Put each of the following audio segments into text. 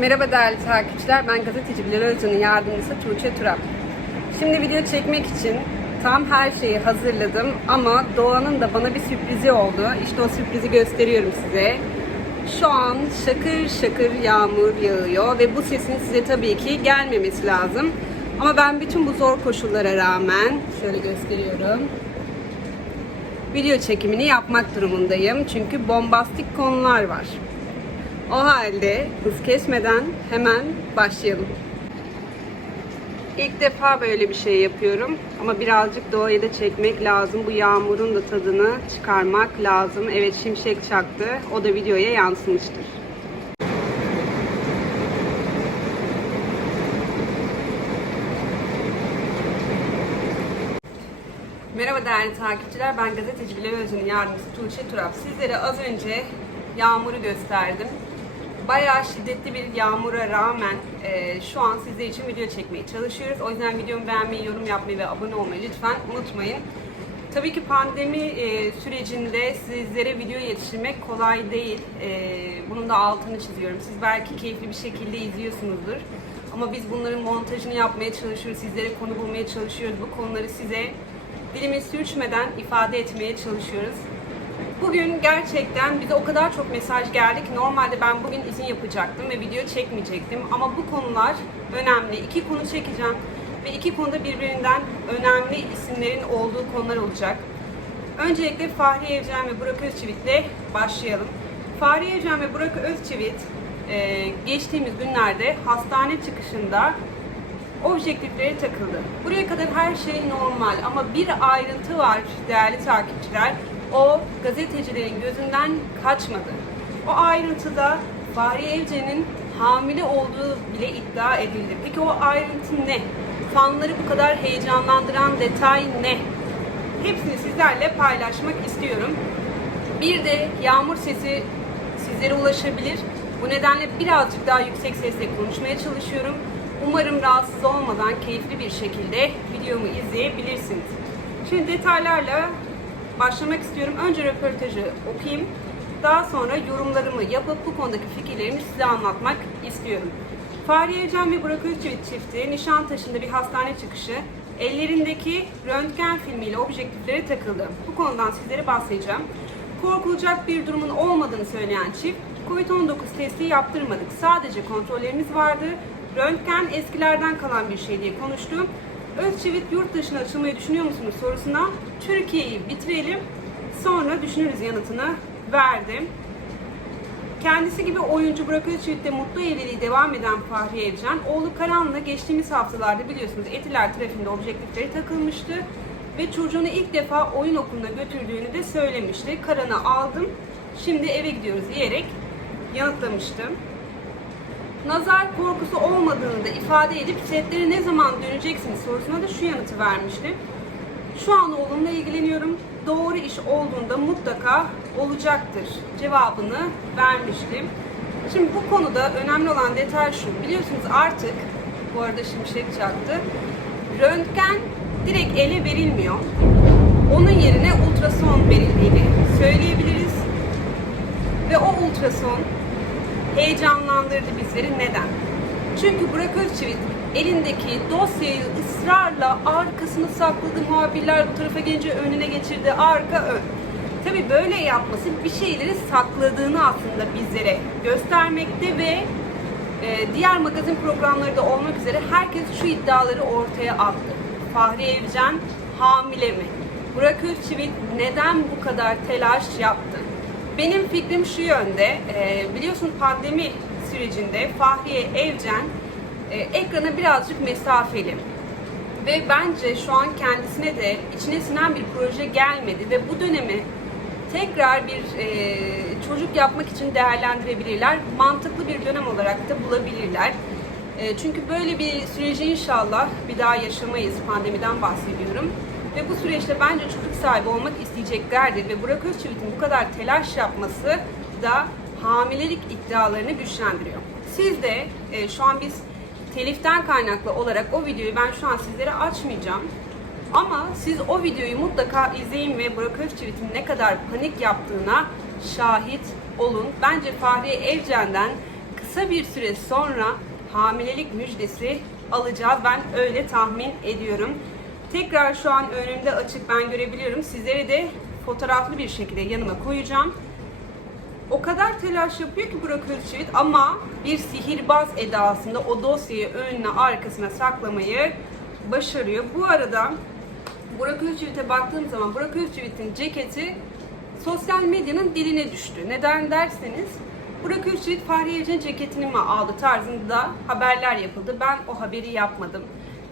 Merhaba değerli takipçiler. Ben gazeteci Bilal Özcan'ın yardımcısı Tuğçe Turap. Şimdi video çekmek için tam her şeyi hazırladım ama Doğan'ın da bana bir sürprizi oldu. İşte o sürprizi gösteriyorum size. Şu an şakır şakır yağmur yağıyor ve bu sesin size tabii ki gelmemesi lazım. Ama ben bütün bu zor koşullara rağmen şöyle gösteriyorum video çekimini yapmak durumundayım. Çünkü bombastik konular var. O halde hız kesmeden hemen başlayalım. İlk defa böyle bir şey yapıyorum ama birazcık doğayı da çekmek lazım. Bu yağmurun da tadını çıkarmak lazım. Evet şimşek çaktı. O da videoya yansımıştır. Merhaba değerli takipçiler. Ben gazeteci Bilal Özcan'ın yardımcısı Tuğçe Turap. Sizlere az önce yağmuru gösterdim. Bayağı şiddetli bir yağmura rağmen e, şu an sizler için video çekmeye çalışıyoruz. O yüzden videomu beğenmeyi, yorum yapmayı ve abone olmayı lütfen unutmayın. Tabii ki pandemi e, sürecinde sizlere video yetiştirmek kolay değil. E, bunun da altını çiziyorum. Siz belki keyifli bir şekilde izliyorsunuzdur. Ama biz bunların montajını yapmaya çalışıyoruz. Sizlere konu bulmaya çalışıyoruz. Bu konuları size dilimiz sürçmeden ifade etmeye çalışıyoruz. Bugün gerçekten bize o kadar çok mesaj geldi ki normalde ben bugün izin yapacaktım ve video çekmeyecektim. Ama bu konular önemli. İki konu çekeceğim ve iki konuda birbirinden önemli isimlerin olduğu konular olacak. Öncelikle Fahri Evcen ve Burak Özçivit'le başlayalım. Fahri Evcen ve Burak Özçivit e, geçtiğimiz günlerde hastane çıkışında objektifleri takıldı. Buraya kadar her şey normal ama bir ayrıntı var değerli takipçiler. O gazetecilerin gözünden kaçmadı. O ayrıntıda Fahri Evcen'in hamile olduğu bile iddia edildi. Peki o ayrıntı ne? Fanları bu kadar heyecanlandıran detay ne? Hepsini sizlerle paylaşmak istiyorum. Bir de yağmur sesi sizlere ulaşabilir. Bu nedenle birazcık daha yüksek sesle konuşmaya çalışıyorum. Umarım rahatsız olmadan keyifli bir şekilde videomu izleyebilirsiniz. Şimdi detaylarla başlamak istiyorum. Önce röportajı okuyayım. Daha sonra yorumlarımı yapıp bu konudaki fikirlerimi size anlatmak istiyorum. Fahriye Evcen ve Burak Özçivit çifti Nişantaşı'nda bir hastane çıkışı ellerindeki röntgen filmiyle objektiflere takıldı. Bu konudan sizlere bahsedeceğim. Korkulacak bir durumun olmadığını söyleyen çift, Covid-19 testi yaptırmadık. Sadece kontrollerimiz vardı. Röntgen eskilerden kalan bir şey diye konuştu. Özçivit yurt dışına açılmayı düşünüyor musunuz sorusuna Türkiye'yi bitirelim sonra düşünürüz yanıtını verdim. Kendisi gibi oyuncu Burak Özçivit'te mutlu evliliği devam eden Fahri Evcen, oğlu Karan'la geçtiğimiz haftalarda biliyorsunuz Etiler trafiğinde objektifleri takılmıştı ve çocuğunu ilk defa oyun okuluna götürdüğünü de söylemişti. Karan'ı aldım, şimdi eve gidiyoruz diyerek yanıtlamıştım nazar korkusu olmadığını da ifade edip setlere ne zaman döneceksiniz sorusuna da şu yanıtı vermişti. Şu an oğlumla ilgileniyorum. Doğru iş olduğunda mutlaka olacaktır cevabını vermiştim. Şimdi bu konuda önemli olan detay şu. Biliyorsunuz artık bu arada şimşek çaktı. Röntgen direkt ele verilmiyor. Onun yerine ultrason verildiğini söyleyebiliriz. Ve o ultrason heyecanlandırdı bizleri. Neden? Çünkü Burak Özçivit elindeki dosyayı ısrarla arkasını sakladı. Muhabirler bu tarafa gelince önüne geçirdi. Arka ön. Tabi böyle yapması bir şeyleri sakladığını aslında bizlere göstermekte ve e, diğer magazin programları da olmak üzere herkes şu iddiaları ortaya attı. Fahri Evcen hamile mi? Burak Özçivit neden bu kadar telaş yaptı? Benim fikrim şu yönde, e, biliyorsun pandemi sürecinde Fahriye Evcen e, ekrana birazcık mesafeli. Ve bence şu an kendisine de içine sinen bir proje gelmedi ve bu dönemi tekrar bir e, çocuk yapmak için değerlendirebilirler. Mantıklı bir dönem olarak da bulabilirler. E, çünkü böyle bir süreci inşallah bir daha yaşamayız. Pandemiden bahsediyorum. Ve bu süreçte bence çocuk sahibi olmak isteyeceklerdir. Ve Burak Özçivit'in bu kadar telaş yapması da hamilelik iddialarını güçlendiriyor. Siz de e, şu an biz teliften kaynaklı olarak o videoyu ben şu an sizlere açmayacağım. Ama siz o videoyu mutlaka izleyin ve Burak Özçivit'in ne kadar panik yaptığına şahit olun. Bence Fahriye Evcen'den kısa bir süre sonra hamilelik müjdesi alacağız. Ben öyle tahmin ediyorum. Tekrar şu an önümde açık ben görebiliyorum. Sizlere de fotoğraflı bir şekilde yanıma koyacağım. O kadar telaş yapıyor ki Burak Özçivit ama bir sihirbaz edasında o dosyayı önüne arkasına saklamayı başarıyor. Bu arada Burak Özçivit'e baktığım zaman Burak Özçivit'in ceketi sosyal medyanın diline düştü. Neden derseniz Burak Özçivit Fahriye Evcen'in ceketini mi aldı tarzında haberler yapıldı. Ben o haberi yapmadım.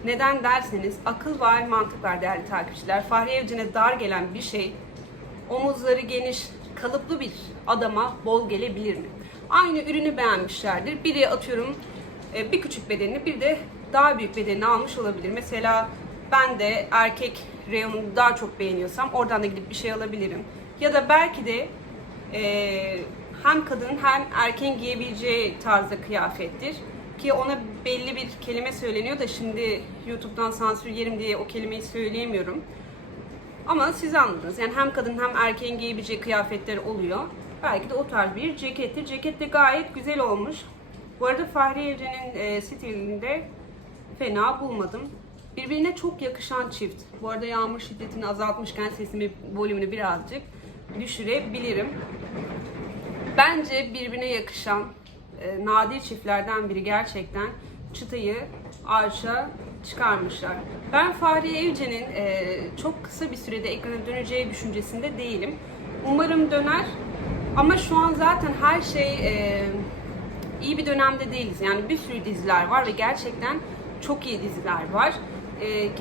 Neden derseniz akıl var, mantık var değerli takipçiler. Fahriye Evcen'e dar gelen bir şey omuzları geniş, kalıplı bir adama bol gelebilir mi? Aynı ürünü beğenmişlerdir. Biri atıyorum e, bir küçük bedenini, bir de daha büyük bedenini almış olabilir. Mesela ben de erkek reyonunu daha çok beğeniyorsam oradan da gidip bir şey alabilirim. Ya da belki de e, hem kadının hem erkeğin giyebileceği tarzda kıyafettir. Ki ona belli bir kelime söyleniyor da şimdi YouTube'dan sansür yerim diye o kelimeyi söyleyemiyorum. Ama siz anladınız. Yani hem kadın hem erkeğin giyebileceği kıyafetler oluyor. Belki de o tarz bir cekettir. Ceket de gayet güzel olmuş. Bu arada Fahriye Evcen'in e, stilinde fena bulmadım. Birbirine çok yakışan çift. Bu arada yağmur şiddetini azaltmışken sesimi volümünü birazcık düşürebilirim. Bence birbirine yakışan e, nadir çiftlerden biri gerçekten çıtayı arşa çıkarmışlar. Ben Fahriye Evcen'in e, çok kısa bir sürede ekrana döneceği düşüncesinde değilim. Umarım döner ama şu an zaten her şey e, iyi bir dönemde değiliz. Yani bir sürü diziler var ve gerçekten çok iyi diziler var.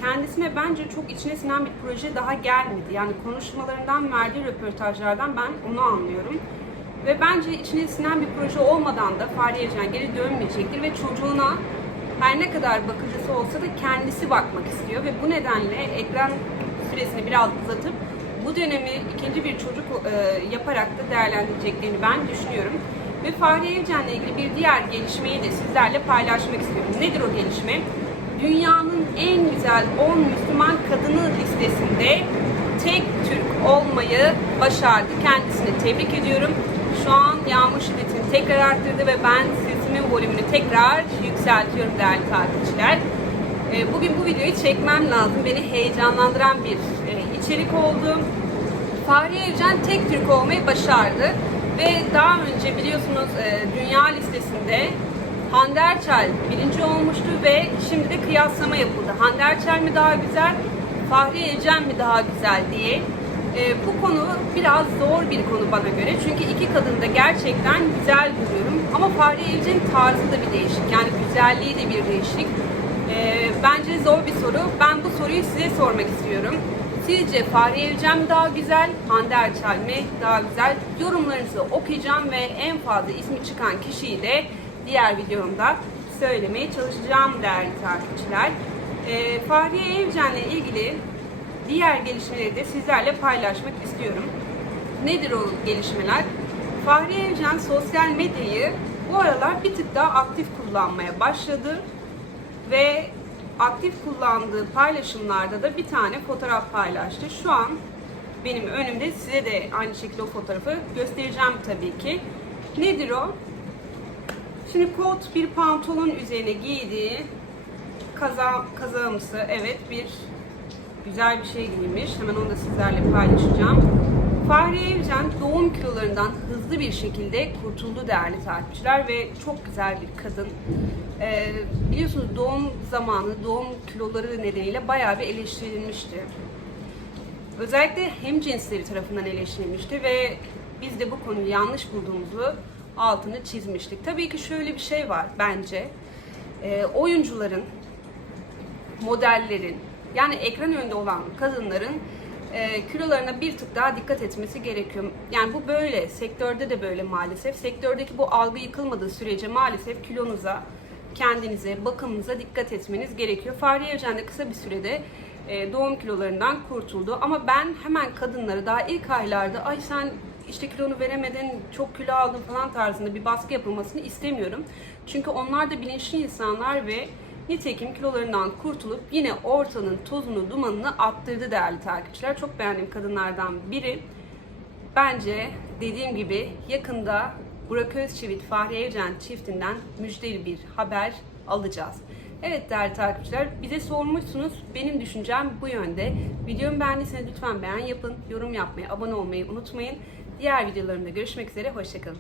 Kendisine bence çok içine sinen bir proje daha gelmedi. Yani konuşmalarından verdiği röportajlardan ben onu anlıyorum. Ve bence içine sinen bir proje olmadan da Fahriye geri dönmeyecektir ve çocuğuna her ne kadar bakıcısı olsa da kendisi bakmak istiyor ve bu nedenle ekran süresini biraz uzatıp bu dönemi ikinci bir çocuk e, yaparak da değerlendireceklerini ben düşünüyorum. Ve Fahriye Evcen'le ilgili bir diğer gelişmeyi de sizlerle paylaşmak istiyorum. Nedir o gelişme? Dünyanın en güzel 10 Müslüman kadını listesinde tek Türk olmayı başardı. Kendisini tebrik ediyorum. Şu an yağmur şiddetini tekrar arttırdı ve ben sesimin volümünü tekrar yükseltiyorum değerli takipçiler. Ee, Bugün bu videoyu çekmem lazım. Beni heyecanlandıran bir e, içerik oldu. Fahriye Evcen tek Türk olmayı başardı. Ve daha önce biliyorsunuz e, dünya listesinde Hande Erçel birinci olmuştu ve şimdi de kıyaslama yapıldı. Hande Erçel mi daha güzel, Fahriye Evcen mi daha güzel diye. E, bu konu biraz zor bir konu bana göre. Çünkü iki kadını da gerçekten güzel buluyorum. Ama Fahriye Evcen'in tarzı da bir değişik. Yani güzelliği de bir değişik. E, bence zor bir soru. Ben bu soruyu size sormak istiyorum. Sizce Fahriye Evcen daha güzel, Hande Erçel mi daha güzel? Yorumlarınızı okuyacağım ve en fazla ismi çıkan kişiyi de diğer videomda söylemeye çalışacağım değerli takipçiler. E, Fahriye Evcen'le ilgili diğer gelişmeleri de sizlerle paylaşmak istiyorum. Nedir o gelişmeler? Fahriye Evcen sosyal medyayı bu aralar bir tık daha aktif kullanmaya başladı ve aktif kullandığı paylaşımlarda da bir tane fotoğraf paylaştı. Şu an benim önümde size de aynı şekilde o fotoğrafı göstereceğim tabii ki. Nedir o? Şimdi kot bir pantolon üzerine giydiği kaza, kazağımsı evet bir güzel bir şey giymiş. Hemen onu da sizlerle paylaşacağım. Fahriye Evcen doğum kilolarından hızlı bir şekilde kurtuldu değerli takipçiler ve çok güzel bir kadın. Ee, biliyorsunuz doğum zamanı doğum kiloları nedeniyle bayağı bir eleştirilmişti. Özellikle hem cinsleri tarafından eleştirilmişti ve biz de bu konuyu yanlış bulduğumuzu altını çizmiştik. Tabii ki şöyle bir şey var bence. Ee, oyuncuların modellerin yani ekran önünde olan kadınların e, kilolarına bir tık daha dikkat etmesi gerekiyor. Yani bu böyle. Sektörde de böyle maalesef. Sektördeki bu algı yıkılmadığı sürece maalesef kilonuza, kendinize, bakımınıza dikkat etmeniz gerekiyor. Fahriye Evcen de kısa bir sürede e, doğum kilolarından kurtuldu. Ama ben hemen kadınları daha ilk aylarda ay sen işte kilonu veremedin, çok kilo aldın falan tarzında bir baskı yapılmasını istemiyorum. Çünkü onlar da bilinçli insanlar ve Nitekim kilolarından kurtulup yine ortanın tozunu, dumanını attırdı değerli takipçiler. Çok beğendiğim kadınlardan biri. Bence dediğim gibi yakında Burak Özçivit, Fahri Evcen çiftinden müjdeli bir haber alacağız. Evet değerli takipçiler, bize sormuşsunuz. Benim düşüncem bu yönde. Videomu beğendiyseniz lütfen beğen yapın, yorum yapmayı, abone olmayı unutmayın. Diğer videolarımda görüşmek üzere, hoşçakalın.